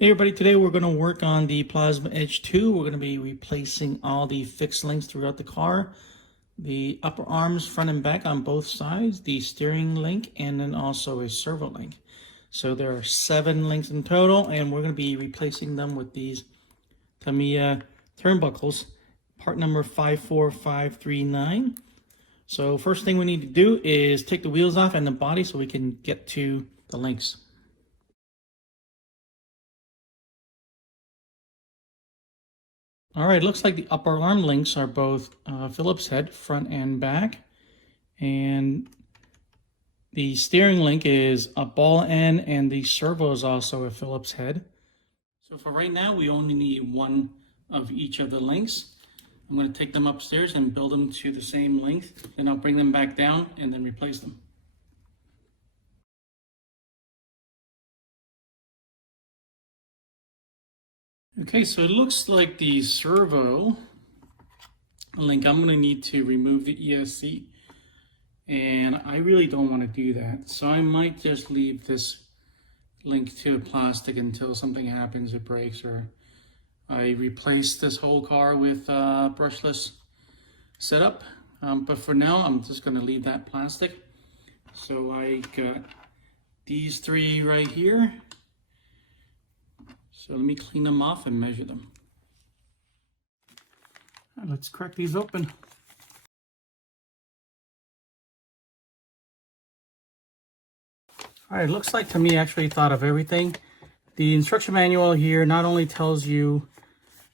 Hey everybody, today we're going to work on the Plasma Edge 2. We're going to be replacing all the fixed links throughout the car. The upper arms, front and back on both sides, the steering link, and then also a servo link. So there are 7 links in total, and we're going to be replacing them with these Tamiya Turnbuckles, part number 54539. So first thing we need to do is take the wheels off and the body so we can get to the links. All right, looks like the upper arm links are both Phillips head, front and back. And the steering link is a ball end, and the servo is also a Phillips head. So for right now, we only need one of each of the links. I'm going to take them upstairs and build them to the same length. Then I'll bring them back down and then replace them. Okay, so it looks like the servo link, I'm going to need to remove the ESC, and I really don't want to do that. So I might just leave this link to plastic until something happens, it breaks, or I replace this whole car with brushless setup. But for now, I'm just going to leave that plastic. So I got these 3 right here. So let me clean them off and measure them. Let's crack these open. All right, looks like to me actually thought of everything. The instruction manual here not only tells you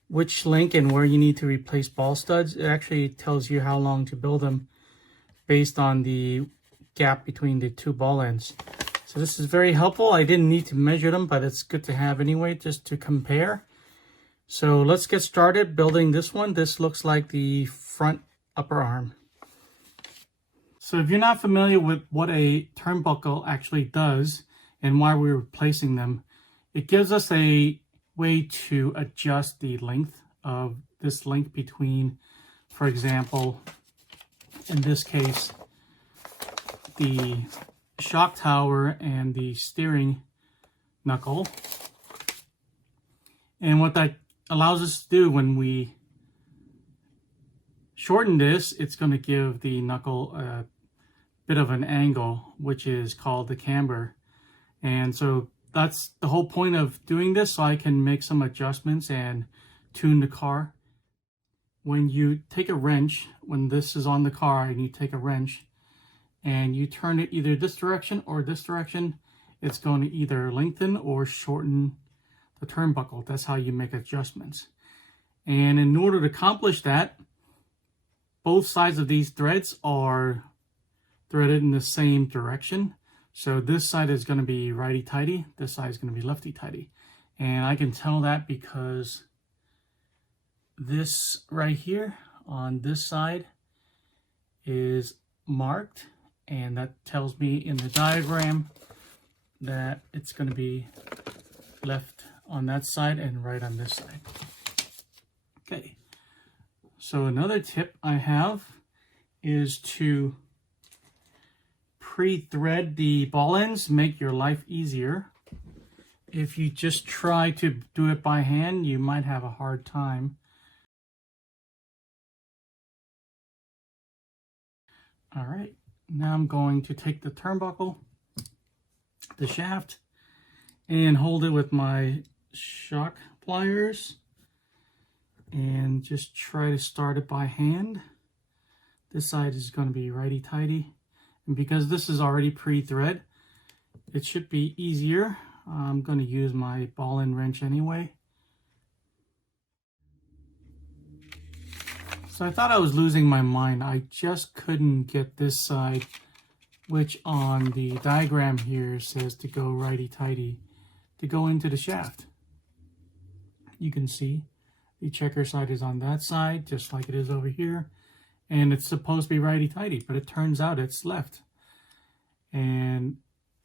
which link and where you need to replace ball studs, it actually tells you how long to build them based on the gap between the 2 ball ends. So this is very helpful. I didn't need to measure them, but it's good to have anyway, just to compare. So let's get started building this one. This looks like the front upper arm. So if you're not familiar with what a turnbuckle actually does and why we're replacing them, it gives us a way to adjust the length of this link between, for example, in this case, the shock tower and the steering knuckle. And what that allows us to do when we shorten this, it's going to give the knuckle a bit of an angle, which is called the camber. And so that's the whole point of doing this, so I can make some adjustments and tune the car. When you take a wrench, when this is on the car and you take a wrench and you turn it either this direction or this direction, it's going to either lengthen or shorten the turnbuckle. That's how you make adjustments. And in order to accomplish that, both sides of these threads are threaded in the same direction. So this side is going to be righty-tighty, this side is going to be lefty-tighty. And I can tell that because this right here on this side is marked, and that tells me in the diagram that it's going to be left on that side and right on this side. Okay, so another tip I have is to pre-thread the ball ends, make your life easier. If you just try to do it by hand, you might have a hard time. All right, now I'm going to take the turnbuckle, the shaft, and hold it with my shock pliers and just try to start it by hand. This side is going to be righty-tighty, and because this is already pre-thread, it should be easier. I'm going to use my ball and wrench anyway. So I thought I was losing my mind. I just couldn't get this side, which on the diagram here says to go righty-tighty, to go into the shaft. You can see the checker side is on that side, just like it is over here. And it's supposed to be righty-tighty, but it turns out it's left. And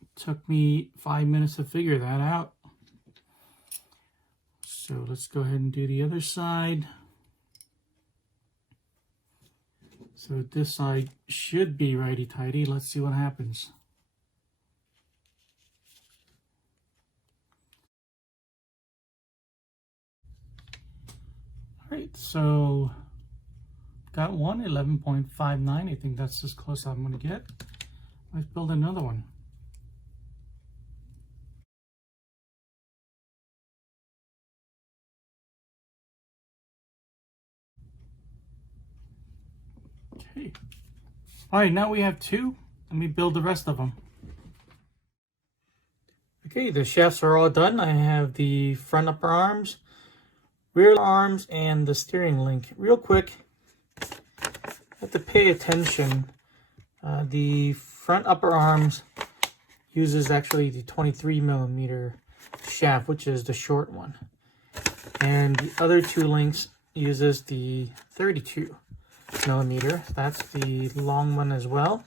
it took me 5 minutes to figure that out. So let's go ahead and do the other side. So this side should be righty-tighty. Let's see what happens. Right, so got one, 11.59. I think that's as close as I'm going to get. Let's build another one. Okay. All right, now we have two. Let me build the rest of them. Okay, the shafts are all done. I have the front upper arms, rear arms, and the steering link. Real quick, I have to pay attention. The front upper arms uses actually the 23mm shaft, which is the short one. And the other two links uses the 32mm. That's the long one as well.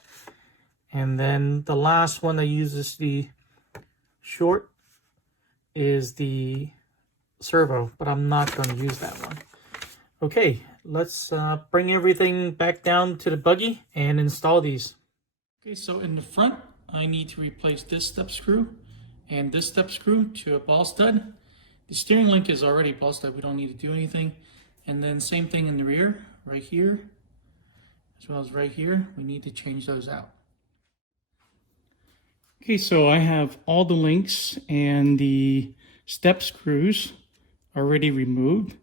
And then the last one that uses the short is the servo, but I'm not going to use that one. Okay, let's bring everything back down to the buggy and install these. Okay, so in the front, I need to replace this step screw and this step screw to a ball stud. The steering link is already ball stud, we don't need to do anything. And then same thing in the rear, right here, as well as right here, we need to change those out. Okay, so I have all the links and the step screws already removed.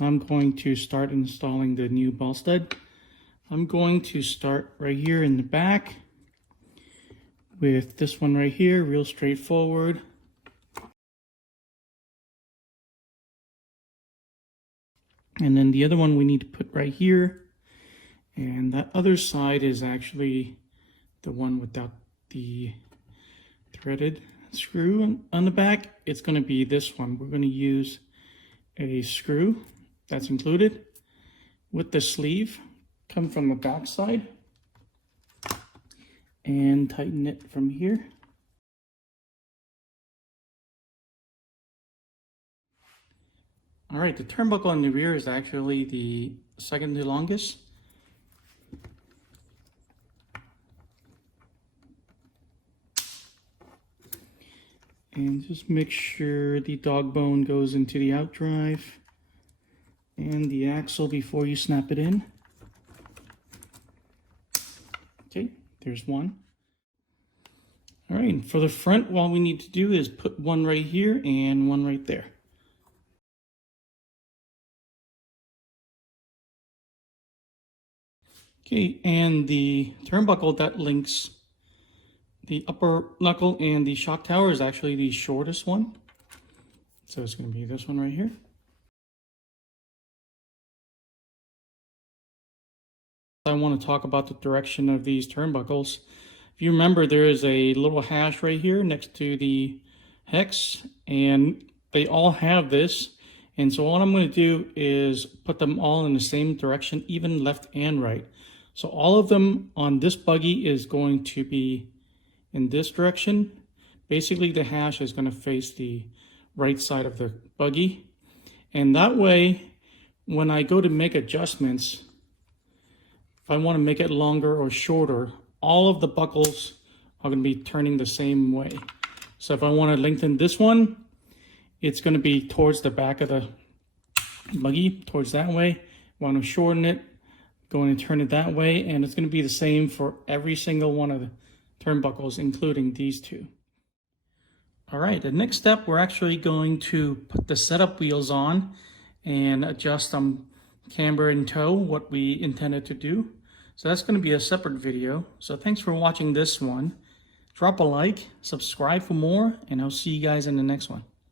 I'm going to start installing the new ball stud. I'm going to start right here in the back with this one right here, real straightforward. And then the other one we need to put right here. And that other side is actually the one without the threaded screw on the back. It's going to be this one. We're going to use a screw that's included with the sleeve, come from the back side and tighten it from here. All right, the turnbuckle in the rear is actually the second to longest. And just make sure the dog bone goes into the outdrive and the axle before you snap it in. Okay, there's one. All right, for the front, all we need to do is put one right here and one right there. Okay, and the turnbuckle that links the upper knuckle and the shock tower is actually the shortest one. So it's going to be this one right here. I want to talk about the direction of these turnbuckles. If you remember, there is a little hash right here next to the hex, and they all have this. And so what I'm going to do is put them all in the same direction, even left and right. So all of them on this buggy is going to be in this direction. Basically, the hash is going to face the right side of the buggy. And that way, when I go to make adjustments, if I want to make it longer or shorter, all of the buckles are going to be turning the same way. So if I want to lengthen this one, it's going to be towards the back of the buggy, towards that way. Want to shorten it, going to turn it that way, and it's going to be the same for every single one of the turnbuckles, including these two. All right, the next step, we're actually going to put the setup wheels on and adjust them camber and toe, what we intended to do. So that's going to be a separate video. So thanks for watching this one. Drop a like, subscribe for more, and I'll see you guys in the next one.